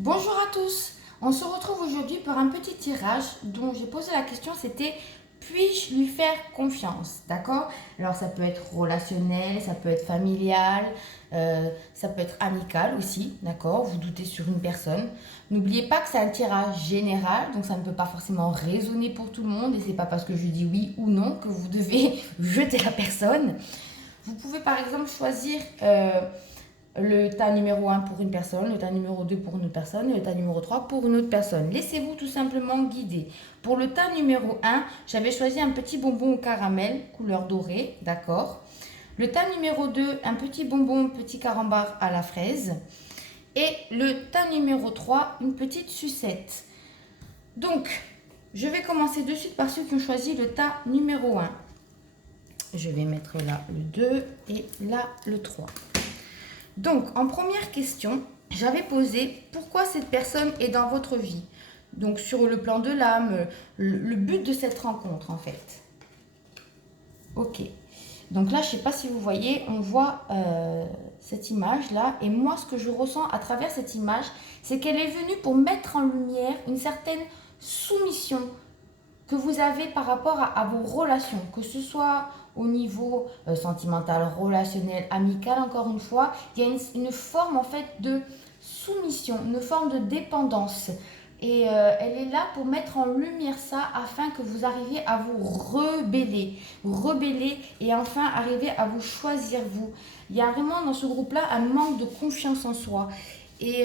Bonjour à tous, on se retrouve aujourd'hui pour un petit tirage dont j'ai posé la question, c'était puis-je lui faire confiance, d'accord? Alors ça peut être relationnel, ça peut être familial, ça peut être amical aussi, d'accord? Vous doutez sur une personne. N'oubliez pas que c'est un tirage général, donc ça ne peut pas forcément résonner pour tout le monde et c'est pas parce que je dis oui ou non que vous devez jeter la personne. Vous pouvez par exemple choisir le tas numéro un pour une personne, le tas numéro 2 pour une autre personne et le tas numéro 3 pour une autre personne. Laissez-vous tout simplement guider. Pour le tas numéro un, j'avais choisi un petit bonbon au caramel, couleur dorée, d'accord. Le tas numéro 2, un petit bonbon, petit carambar à la fraise. Et le tas numéro 3, une petite sucette. Donc, je vais commencer de suite par ceux qui ont choisi le tas numéro un. Je vais mettre là le 2 et là le 3. Donc, en première question, j'avais posé pourquoi cette personne est dans votre vie. Donc, sur le plan de l'âme, le but de cette rencontre, en fait. Ok. Donc là, je ne sais pas si vous voyez, on voit cette image-là. Et moi, ce que je ressens à travers cette image, c'est qu'elle est venue pour mettre en lumière une certaine soumission que vous avez par rapport à vos relations, que ce soit au niveau sentimental, relationnel, amical, encore une fois, il y a une forme en fait de soumission, une forme de dépendance. Et elle est là pour mettre en lumière ça afin que vous arriviez à vous rebeller et enfin arriver à vous choisir vous. Il y a vraiment dans ce groupe-là un manque de confiance en soi. Et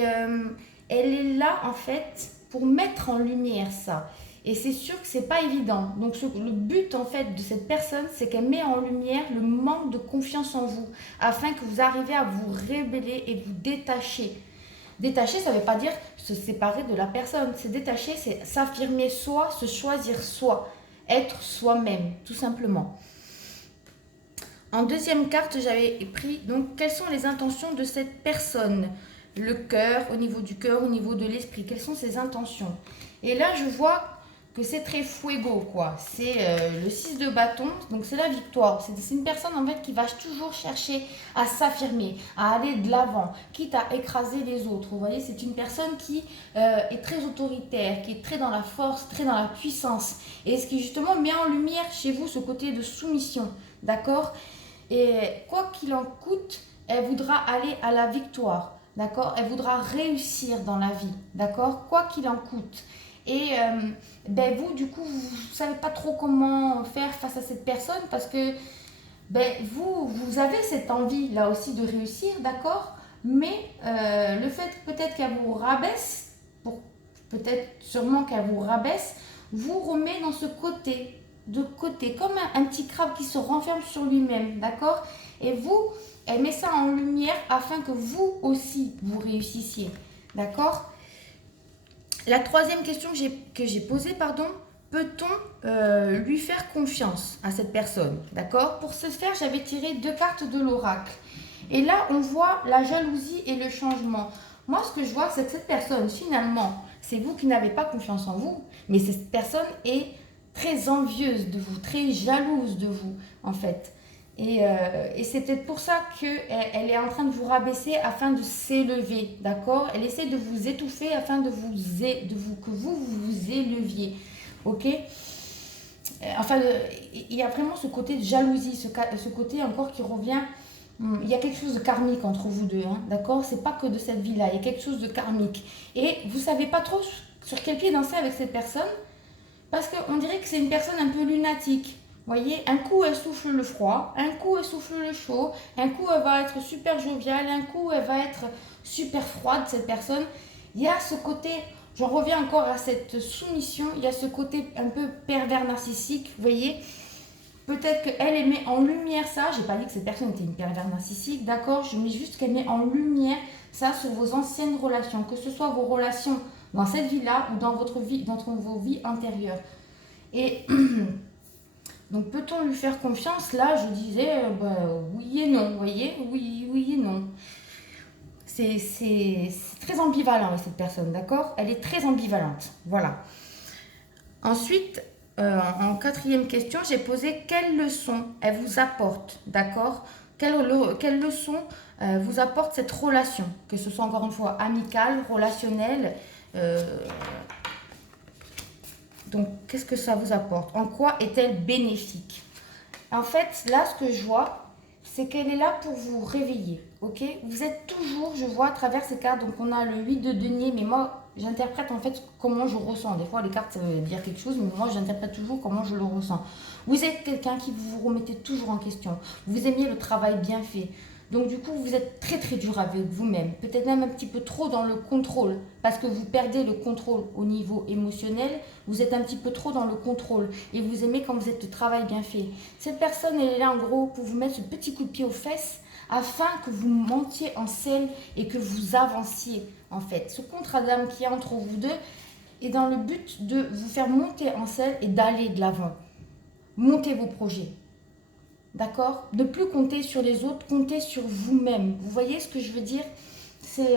elle est là en fait pour mettre en lumière ça. Et c'est sûr que c'est pas évident. Donc le but en fait de cette personne, c'est qu'elle met en lumière le manque de confiance en vous, afin que vous arriviez à vous révéler et vous détacher. Détacher, ça ne veut pas dire se séparer de la personne. C'est détacher, c'est s'affirmer soi, se choisir soi, être soi-même, tout simplement. En deuxième carte, j'avais pris donc quelles sont les intentions de cette personne, le cœur, au niveau du cœur, au niveau de l'esprit, quelles sont ses intentions. Et là, je vois que c'est très fuego, quoi. C'est le 6 de bâton, donc c'est la victoire. C'est une personne en fait qui va toujours chercher à s'affirmer, à aller de l'avant, quitte à écraser les autres. Vous voyez, c'est une personne qui est très autoritaire, qui est très dans la force, très dans la puissance. Et ce qui justement met en lumière chez vous ce côté de soumission, d'accord? Et quoi qu'il en coûte, elle voudra aller à la victoire, d'accord? Elle voudra réussir dans la vie, d'accord? Quoi qu'il en coûte. Et ben vous, du coup, vous ne savez pas trop comment faire face à cette personne parce que ben, vous avez cette envie là aussi de réussir, d'accord? Mais le fait peut-être qu'elle vous rabaisse, peut-être sûrement qu'elle vous rabaisse, vous remet dans ce côté, de côté, comme un petit crabe qui se renferme sur lui-même, d'accord? Et vous, elle met ça en lumière afin que vous aussi, vous réussissiez, d'accord? La troisième question que j'ai posée, pardon, peut-on lui faire confiance à cette personne, d'accord? Pour ce faire, j'avais tiré deux cartes de l'oracle. Et là, on voit la jalousie et le changement. Moi, ce que je vois, c'est que cette personne, finalement, c'est vous qui n'avez pas confiance en vous, mais cette personne est très envieuse de vous, très jalouse de vous, en fait. Et c'est peut-être pour ça qu'elle est en train de vous rabaisser afin de s'élever, d'accord? Elle essaie de vous étouffer afin que vous éleviez, ok? Enfin, il y a vraiment ce côté de jalousie, ce côté encore qui revient. Il y a quelque chose de karmique entre vous deux, hein, d'accord? C'est pas que de cette vie-là, il y a quelque chose de karmique. Et vous savez pas trop sur quel pied danser avec cette personne, parce qu'on dirait que c'est une personne un peu lunatique. Vous voyez, un coup elle souffle le froid, un coup elle souffle le chaud, un coup elle va être super joviale, un coup elle va être super froide, cette personne. Il y a ce côté, j'en reviens encore à cette soumission, il y a ce côté un peu pervers narcissique, vous voyez. Peut-être qu'elle met en lumière ça, j'ai pas dit que cette personne était une pervers narcissique, d'accord, je mets juste qu'elle met en lumière ça sur vos anciennes relations, que ce soit vos relations dans cette vie-là ou dans votre vie, dans vos vies antérieures. Et donc peut-on lui faire confiance? Là, je disais oui et non, vous voyez, oui et non. C'est très ambivalent cette personne, d'accord? Elle est très ambivalente, voilà. Ensuite, en quatrième question, j'ai posé quelle leçon elle vous apporte, d'accord? Quelle leçon vous apporte cette relation, que ce soit encore une fois amicale, relationnelle. Donc, qu'est-ce que ça vous apporte? En quoi est-elle bénéfique? En fait, là, ce que je vois, c'est qu'elle est là pour vous réveiller, ok? Vous êtes toujours, je vois à travers ces cartes, donc on a le 8 de denier, mais moi, j'interprète en fait comment je ressens. Des fois, les cartes, ça veut dire quelque chose, mais moi, j'interprète toujours comment je le ressens. Vous êtes quelqu'un qui vous remettez toujours en question. Vous aimiez le travail bien fait. Donc du coup, vous êtes très très dur avec vous-même. Peut-être même un petit peu trop dans le contrôle. Parce que vous perdez le contrôle au niveau émotionnel. Vous êtes un petit peu trop dans le contrôle. Et vous aimez quand vous êtes le travail bien fait. Cette personne, elle est là en gros pour vous mettre ce petit coup de pied aux fesses afin que vous montiez en selle et que vous avanciez en fait. Ce contrat d'âme qui est entre vous deux est dans le but de vous faire monter en selle et d'aller de l'avant. Montez vos projets. D'accord? Ne plus compter sur les autres, compter sur vous-même. Vous voyez ce que je veux dire? C'est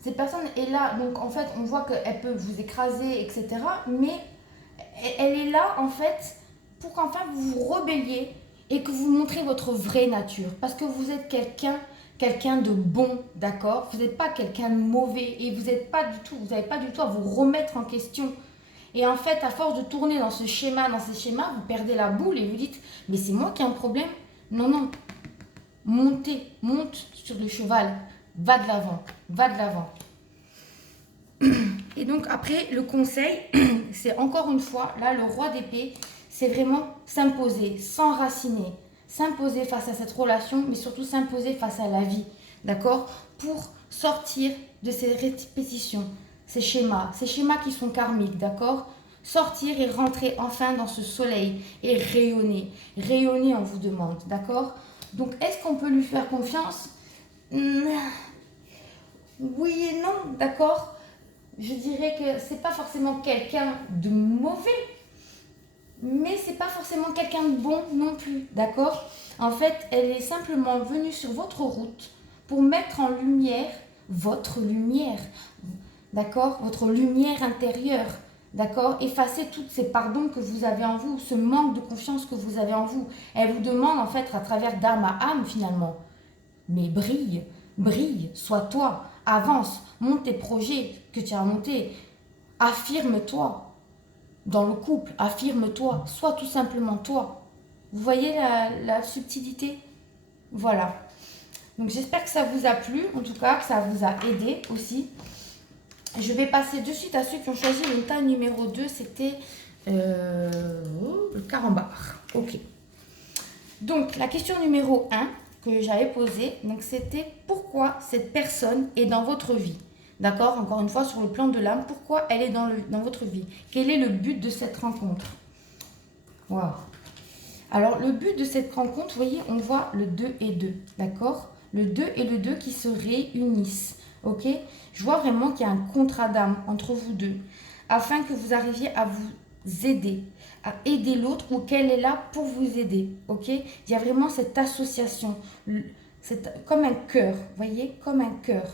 cette personne est là, donc en fait, on voit qu'elle peut vous écraser, etc. Mais elle est là, en fait, pour qu'enfin vous vous rebelliez et que vous montrez votre vraie nature. Parce que vous êtes quelqu'un de bon, d'accord? Vous n'êtes pas quelqu'un de mauvais et vous n'avez pas du tout à vous remettre en question. Et en fait, à force de tourner dans ces schémas, vous perdez la boule et vous dites, mais c'est moi qui ai un problème. Non, non. Monte sur le cheval. Va de l'avant. Va de l'avant. Et donc après, le conseil, c'est encore une fois, là, le roi d'épée, c'est vraiment s'imposer, s'enraciner. S'imposer face à cette relation, mais surtout s'imposer face à la vie. D'accord? Pour sortir de ces répétitions. Ces schémas qui sont karmiques, d'accord? Sortir et rentrer enfin dans ce soleil et rayonner. Rayonner, on vous demande, d'accord? Donc, est-ce qu'on peut lui faire confiance? Oui et non, d'accord? Je dirais que c'est pas forcément quelqu'un de mauvais, mais c'est pas forcément quelqu'un de bon non plus, d'accord? En fait, elle est simplement venue sur votre route pour mettre en lumière votre lumière. D'accord? Votre lumière intérieure. D'accord? Effacez toutes ces pardons que vous avez en vous, ce manque de confiance que vous avez en vous. Elle vous demande en fait à travers d'âme à âme finalement. Mais brille, brille, sois toi, avance, monte tes projets que tu as montés. Affirme-toi dans le couple, affirme-toi, sois tout simplement toi. Vous voyez la subtilité? Voilà. Donc j'espère que ça vous a plu, en tout cas que ça vous a aidé aussi. Je vais passer de suite à ceux qui ont choisi le tas numéro 2, c'était le carambar. Ok. Donc, la question numéro 1 que j'avais posée, c'était pourquoi cette personne est dans votre vie? D'accord? Encore une fois, sur le plan de l'âme, pourquoi elle est dans votre vie? Quel est le but de cette rencontre? Waouh! Alors, le but de cette rencontre, vous voyez, on voit le 2 et 2. D'accord? Le 2 et le 2 qui se réunissent. Ok? Je vois vraiment qu'il y a un contrat d'âme entre vous deux, afin que vous arriviez à vous aider, à aider l'autre ou qu'elle est là pour vous aider. Ok? Il y a vraiment cette association, comme un cœur, voyez, comme un cœur.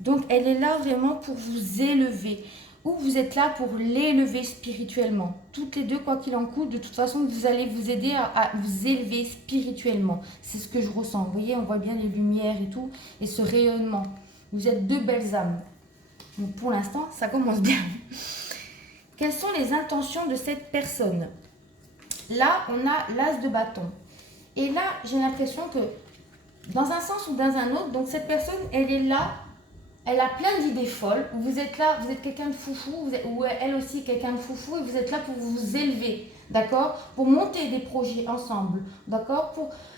Donc elle est là vraiment pour vous élever, ou vous êtes là pour l'élever spirituellement. Toutes les deux, quoi qu'il en coûte, de toute façon, vous allez vous aider à vous élever spirituellement. C'est ce que je ressens. Vous voyez, on voit bien les lumières et tout, et ce rayonnement. Vous êtes deux belles âmes. Donc pour l'instant, ça commence bien. Quelles sont les intentions de cette personne? Là, on a l'as de bâton. Et là, j'ai l'impression que, dans un sens ou dans un autre, donc cette personne, elle est là, elle a plein d'idées folles. Vous êtes là, vous êtes quelqu'un de foufou, ou elle aussi quelqu'un de foufou, et vous êtes là pour vous élever, d'accord? Pour monter des projets ensemble, d'accord?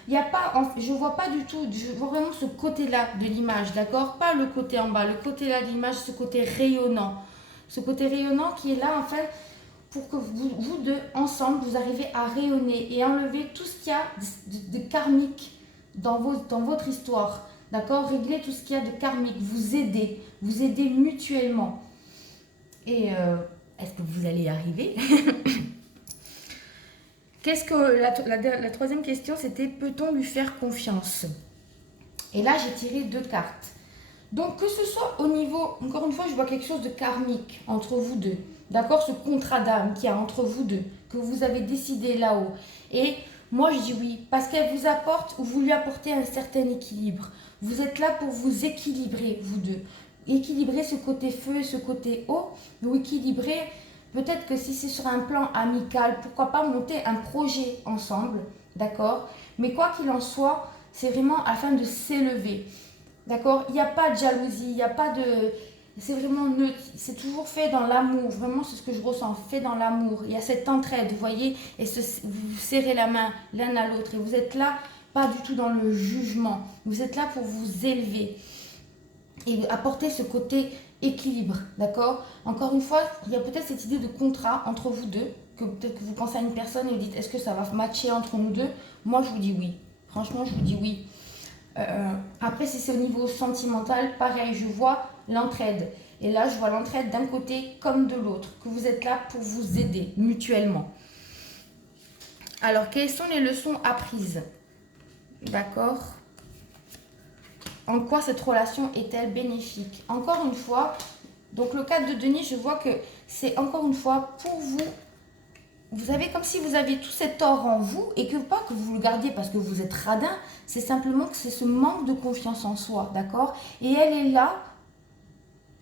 Il y a pas, je vois pas du tout, je vois vraiment ce côté-là de l'image, d'accord? Pas le côté en bas, le côté-là de l'image, ce côté rayonnant. Ce côté rayonnant qui est là, en fait, pour que vous deux, ensemble, vous arrivez à rayonner et enlever tout ce qu'il y a de karmique dans votre histoire. D'accord? Régler tout ce qu'il y a de karmique, vous aider mutuellement. Et est-ce que vous allez y arriver? Qu'est-ce que la troisième question, c'était peut-on lui faire confiance? Et là, j'ai tiré 2 cartes. Donc, que ce soit au niveau, encore une fois, je vois quelque chose de karmique entre vous deux. D'accord? Ce contrat d'âme qu'il y a entre vous deux, que vous avez décidé là-haut. Et Moi, je dis oui, parce qu'elle vous apporte ou vous lui apportez un certain équilibre. Vous êtes là pour vous équilibrer, vous deux. Équilibrer ce côté feu et ce côté eau, vous équilibrer. Peut-être que si c'est sur un plan amical, pourquoi pas monter un projet ensemble, d'accord? Mais quoi qu'il en soit, c'est vraiment afin de s'élever, d'accord? Il n'y a pas de jalousie, il n'y a pas de... C'est vraiment neutre, c'est toujours fait dans l'amour, vraiment c'est ce que je ressens, fait dans l'amour. Il y a cette entraide, vous voyez, et vous vous serrez la main l'un à l'autre et vous êtes là, pas du tout dans le jugement, vous êtes là pour vous élever et apporter ce côté équilibre, d'accord? Encore une fois, il y a peut-être cette idée de contrat entre vous deux, que peut-être que vous pensez à une personne et vous dites est-ce que ça va matcher entre nous deux? Moi je vous dis oui, franchement je vous dis oui. Après, si c'est au niveau sentimental, pareil, je vois l'entraide. Et là, je vois l'entraide d'un côté comme de l'autre, que vous êtes là pour vous aider mutuellement. Alors, quelles sont les leçons apprises? D'accord? En quoi cette relation est-elle bénéfique? Encore une fois, donc le cadre de Denis, je vois que c'est encore une fois pour vous. Vous avez comme si vous aviez tout cet or en vous et que pas que vous le gardiez parce que vous êtes radin, c'est simplement que c'est ce manque de confiance en soi, d'accord? Et elle est là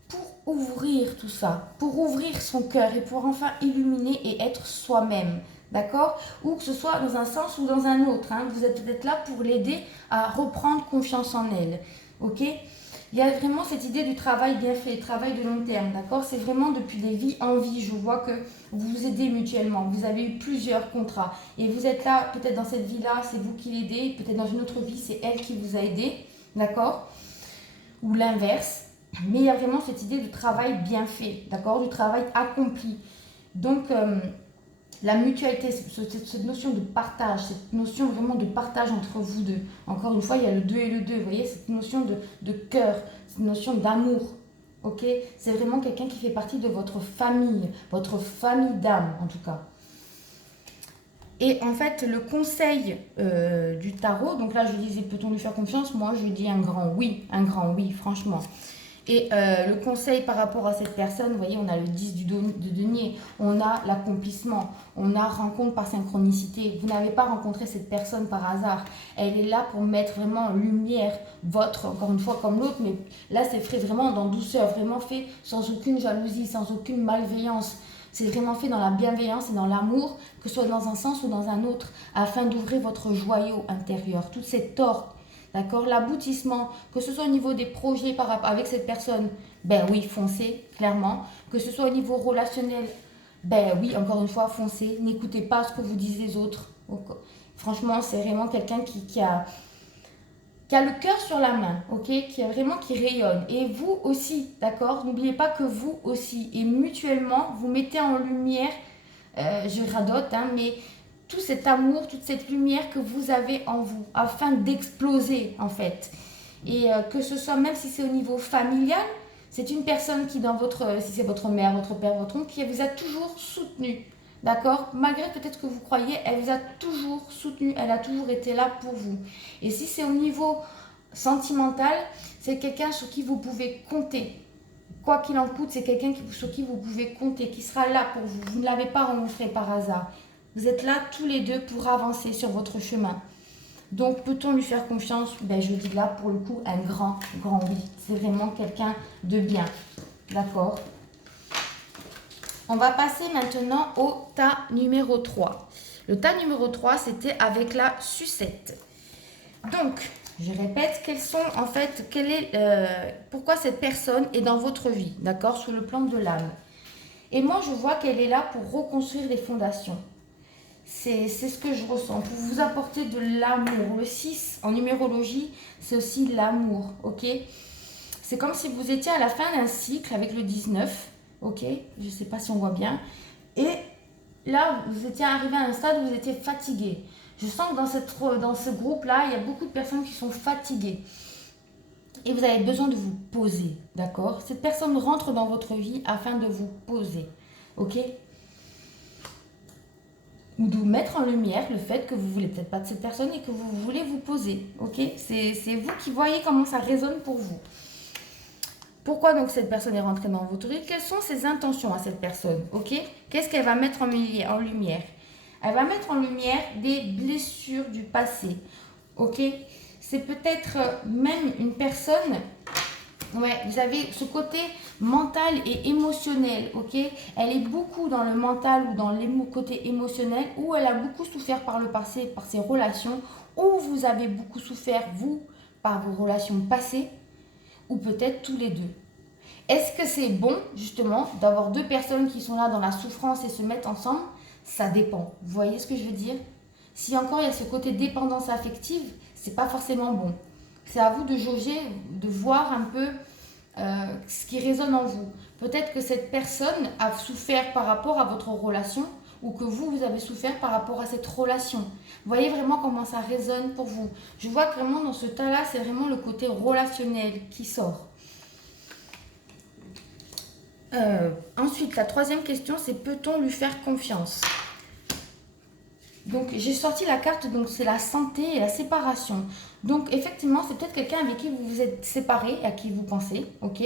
pour ouvrir tout ça, pour ouvrir son cœur et pour enfin illuminer et être soi-même, d'accord? Ou que ce soit dans un sens ou dans un autre, hein, vous êtes peut-être là pour l'aider à reprendre confiance en elle, ok? Il y a vraiment cette idée du travail bien fait, travail de long terme, d'accord? C'est vraiment depuis des vies en vie, je vois que vous vous aidez mutuellement, vous avez eu plusieurs contrats et vous êtes là, peut-être dans cette vie-là, c'est vous qui l'aidez, peut-être dans une autre vie, c'est elle qui vous a aidé, d'accord? Ou l'inverse, mais il y a vraiment cette idée de travail bien fait, d'accord? Du travail accompli. Donc, la mutualité, cette notion de partage, cette notion vraiment de partage entre vous deux. Encore une fois, il y a le deux et le deux, vous voyez, cette notion de cœur, cette notion d'amour, ok? C'est vraiment quelqu'un qui fait partie de votre famille d'âme en tout cas. Et en fait, le conseil du tarot, donc là je disais peut-on lui faire confiance? Moi je dis un grand oui, franchement. Et le conseil par rapport à cette personne, vous voyez, on a le 10 de denier, on a l'accomplissement, on a rencontre par synchronicité. Vous n'avez pas rencontré cette personne par hasard. Elle est là pour mettre vraiment en lumière votre, encore une fois comme l'autre, mais là c'est fait vraiment dans douceur, vraiment fait sans aucune jalousie, sans aucune malveillance. C'est vraiment fait dans la bienveillance et dans l'amour, que ce soit dans un sens ou dans un autre, afin d'ouvrir votre joyau intérieur, toutes ces torts. D'accord? L'aboutissement, que ce soit au niveau des projets par rapport avec cette personne, ben oui, foncez, clairement. Que ce soit au niveau relationnel, ben oui, encore une fois, foncez. N'écoutez pas ce que vous disent les autres. Franchement, c'est vraiment quelqu'un qui a le cœur sur la main, ok? Qui rayonne. Et vous aussi, d'accord? N'oubliez pas que vous aussi. Et mutuellement, vous mettez en lumière, je radote, hein, mais tout cet amour, toute cette lumière que vous avez en vous, afin d'exploser en fait. Et que ce soit, même si c'est au niveau familial, c'est une personne qui dans votre, si c'est votre mère, votre père, votre oncle, qui vous a toujours soutenu. D'accord? Malgré peut-être que vous croyez, elle vous a toujours soutenu, elle a toujours été là pour vous. Et si c'est au niveau sentimental, c'est quelqu'un sur qui vous pouvez compter. Quoi qu'il en coûte, c'est quelqu'un sur qui vous pouvez compter, qui sera là pour vous. Vous ne l'avez pas rencontré par hasard. Vous êtes là tous les deux pour avancer sur votre chemin. Donc, peut-on lui faire confiance? Ben, je dis là, pour le coup, un grand oui. C'est vraiment quelqu'un de bien. D'accord? On va passer maintenant au tas numéro 3. Le tas numéro 3, c'était avec la sucette. Donc, je répète, pourquoi cette personne est dans votre vie, d'accord, sous le plan de l'âme. Et moi, je vois qu'elle est là pour reconstruire les fondations. C'est ce que je ressens, pour vous apporter de l'amour. Le 6, en numérologie, c'est aussi l'amour, ok? C'est comme si vous étiez à la fin d'un cycle avec le 19, ok? Je ne sais pas si on voit bien. Et là, vous étiez arrivé à un stade où vous étiez fatigué. Je sens que dans ce groupe-là, il y a beaucoup de personnes qui sont fatiguées. Et vous avez besoin de vous poser, d'accord? Cette personne rentre dans votre vie afin de vous poser, ok? Ou de vous mettre en lumière le fait que vous ne voulez peut-être pas de cette personne et que vous voulez vous poser, ok? C'est vous qui voyez comment ça résonne pour vous. Pourquoi donc cette personne est rentrée dans votre vie? Quelles sont ses intentions à cette personne, ok? Qu'est-ce qu'elle va mettre en lumière? Elle va mettre en lumière des blessures du passé. Ok? C'est peut-être même une personne. Ouais, vous avez ce côté mental et émotionnel, ok? Elle est beaucoup dans le mental ou dans le côté émotionnel, où elle a beaucoup souffert par le passé, par ses relations, ou vous avez beaucoup souffert, vous, par vos relations passées, ou peut-être tous les deux. Est-ce que c'est bon, justement, d'avoir deux personnes qui sont là dans la souffrance et se mettent ensemble? Ça dépend. Vous voyez ce que je veux dire? Si encore il y a ce côté dépendance affective, c'est pas forcément bon. C'est à vous de jauger, de voir un peu ce qui résonne en vous. Peut-être que cette personne a souffert par rapport à votre relation ou que vous avez souffert par rapport à cette relation. Vous voyez vraiment comment ça résonne pour vous. Je vois que vraiment dans ce tas-là, c'est vraiment le côté relationnel qui sort. Ensuite, la troisième question, c'est peut-on lui faire confiance? Donc, j'ai sorti la carte, donc c'est la santé et la séparation. Donc, effectivement, c'est peut-être quelqu'un avec qui vous vous êtes séparé, à qui vous pensez, ok?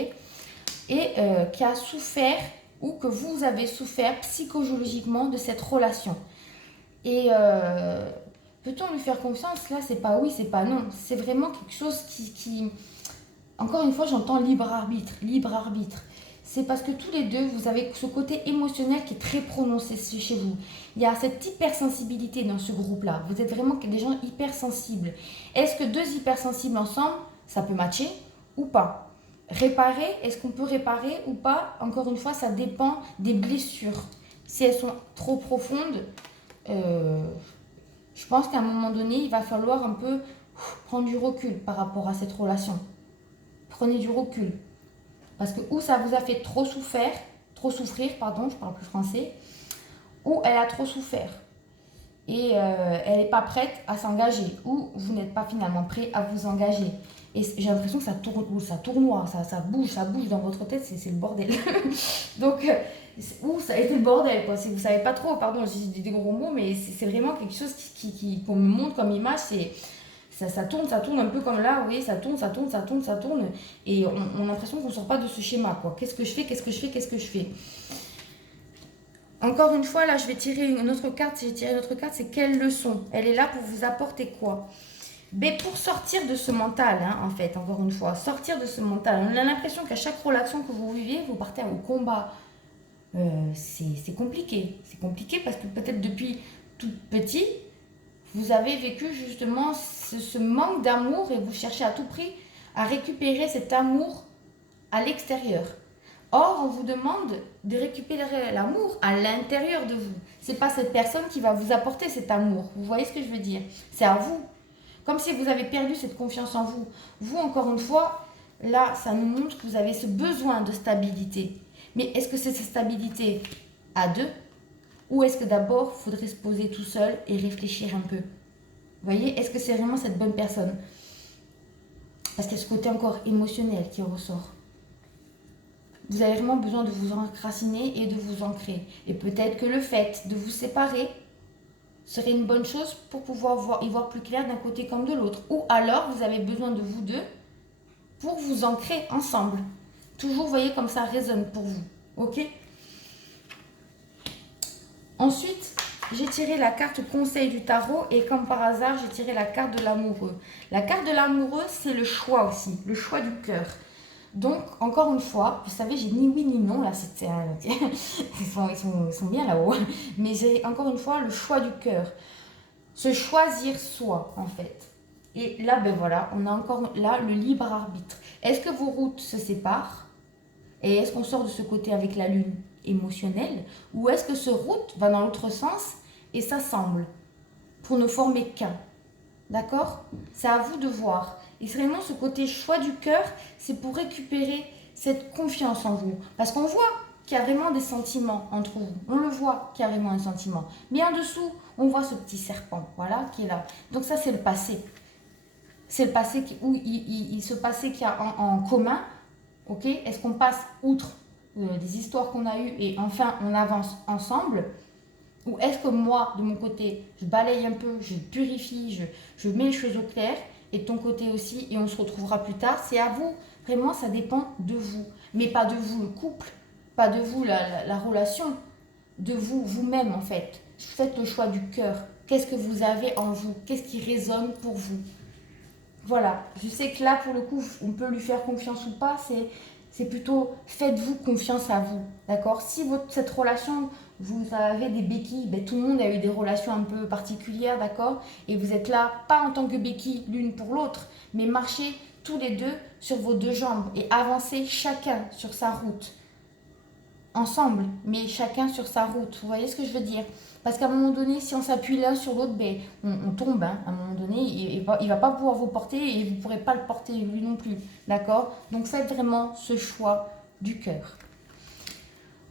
Et qui a souffert ou que vous avez souffert psychologiquement de cette relation. Et peut-on lui faire confiance? Là, c'est pas oui, c'est pas non. C'est vraiment quelque chose qui... Encore une fois, j'entends libre arbitre, libre arbitre. C'est parce que tous les deux, vous avez ce côté émotionnel qui est très prononcé chez vous. Il y a cette hypersensibilité dans ce groupe-là. Vous êtes vraiment des gens hypersensibles. Est-ce que deux hypersensibles ensemble, ça peut matcher ou pas? Réparer, est-ce qu'on peut réparer ou pas? Encore une fois, ça dépend des blessures. Si elles sont trop profondes, je pense qu'à un moment donné, il va falloir un peu prendre du recul par rapport à cette relation. Prenez du recul. Parce que ou ça vous a fait trop souffrir, pardon, je parle plus français, ou elle a trop souffert et elle n'est pas prête à s'engager, ou vous n'êtes pas finalement prêt à vous engager. Et j'ai l'impression que ça tourne, ou ça tournoie, ça bouge dans votre tête, c'est le bordel. Donc, ou ça a été le bordel, quoi. Vous savez pas trop, pardon, j'ai dit des gros mots, mais c'est vraiment quelque chose qu'on me montre comme image, c'est... Ça tourne un peu comme là, vous voyez, ça tourne, et on a l'impression qu'on ne sort pas de ce schéma, quoi. Qu'est-ce que je fais? Encore une fois, là, je vais tirer une autre carte. Si j'ai tiré une autre carte, c'est quelle leçon? Elle est là pour vous apporter quoi? Mais pour sortir de ce mental, hein, en fait, encore une fois, sortir de ce mental. On a l'impression qu'à chaque relation que vous vivez, vous partez au combat. C'est compliqué. C'est compliqué parce que peut-être depuis tout petit, vous avez vécu justement ce manque d'amour et vous cherchez à tout prix à récupérer cet amour à l'extérieur. Or, on vous demande de récupérer l'amour à l'intérieur de vous. C'est pas cette personne qui va vous apporter cet amour. Vous voyez ce que je veux dire? C'est à vous. Comme si vous avez perdu cette confiance en vous. Vous, encore une fois, là, ça nous montre que vous avez ce besoin de stabilité. Mais est-ce que c'est cette stabilité à deux? Ou est-ce que d'abord, il faudrait se poser tout seul et réfléchir un peu? Vous voyez, est-ce que c'est vraiment cette bonne personne? Parce qu'il y a ce côté encore émotionnel qui ressort. Vous avez vraiment besoin de vous enraciner et de vous ancrer. Et peut-être que le fait de vous séparer serait une bonne chose pour pouvoir y voir plus clair d'un côté comme de l'autre. Ou alors, vous avez besoin de vous deux pour vous ancrer ensemble. Toujours, vous voyez, comme ça résonne pour vous. Ok? Ensuite, j'ai tiré la carte conseil du tarot et comme par hasard, j'ai tiré la carte de l'amoureux. La carte de l'amoureux, c'est le choix aussi, le choix du cœur. Donc, encore une fois, vous savez, j'ai ni oui ni non, là, ils sont bien là-haut. Mais j'ai encore une fois le choix du cœur. Se choisir soi, en fait. Et là, ben voilà, on a encore là le libre arbitre. Est-ce que vos routes se séparent? Et est-ce qu'on sort de ce côté avec la lune émotionnelle? Ou est-ce que ce route va dans l'autre sens et s'assemble pour ne former qu'un? D'accord? C'est à vous de voir. Et vraiment, ce côté choix du cœur, c'est pour récupérer cette confiance en vous. Parce qu'on voit qu'il y a vraiment des sentiments entre vous. On le voit qu'il y a vraiment un sentiment. Mais en dessous, on voit ce petit serpent, voilà, qui est là. Donc ça, c'est le passé. C'est le passé ce passé qu'il y a en commun. Ok? Est-ce qu'on passe outre des histoires qu'on a eues et enfin on avance ensemble? Ou est-ce que moi, de mon côté, je balaye un peu, je purifie, je mets les choses au clair, et de ton côté aussi, et on se retrouvera plus tard? C'est à vous. Vraiment, ça dépend de vous. Mais pas de vous le couple, pas de vous la relation, de vous, vous-même en fait. faites le choix du cœur. Qu'est-ce que vous avez en vous? Qu'est-ce qui résonne pour vous? Voilà, je sais que là, pour le coup, on peut lui faire confiance ou pas, c'est plutôt faites-vous confiance à vous, d'accord? Si cette relation, vous avez des béquilles, ben, tout le monde a eu des relations un peu particulières, d'accord? Et vous êtes là, pas en tant que béquilles l'une pour l'autre, mais marchez tous les deux sur vos deux jambes et avancez chacun sur sa route ensemble, mais chacun sur sa route. Vous voyez ce que je veux dire? Parce qu'à un moment donné, si on s'appuie l'un sur l'autre, ben, on tombe. Hein. À un moment donné, il va pas pouvoir vous porter et vous ne pourrez pas le porter lui non plus. D'accord? Donc faites vraiment ce choix du cœur.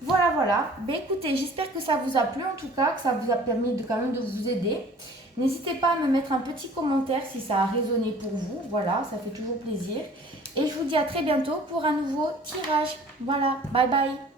Voilà, voilà. Ben, écoutez, j'espère que ça vous a plu en tout cas, que ça vous a permis de, quand même de vous aider. N'hésitez pas à me mettre un petit commentaire si ça a résonné pour vous. Voilà, ça fait toujours plaisir. Et je vous dis à très bientôt pour un nouveau tirage. Voilà, bye bye.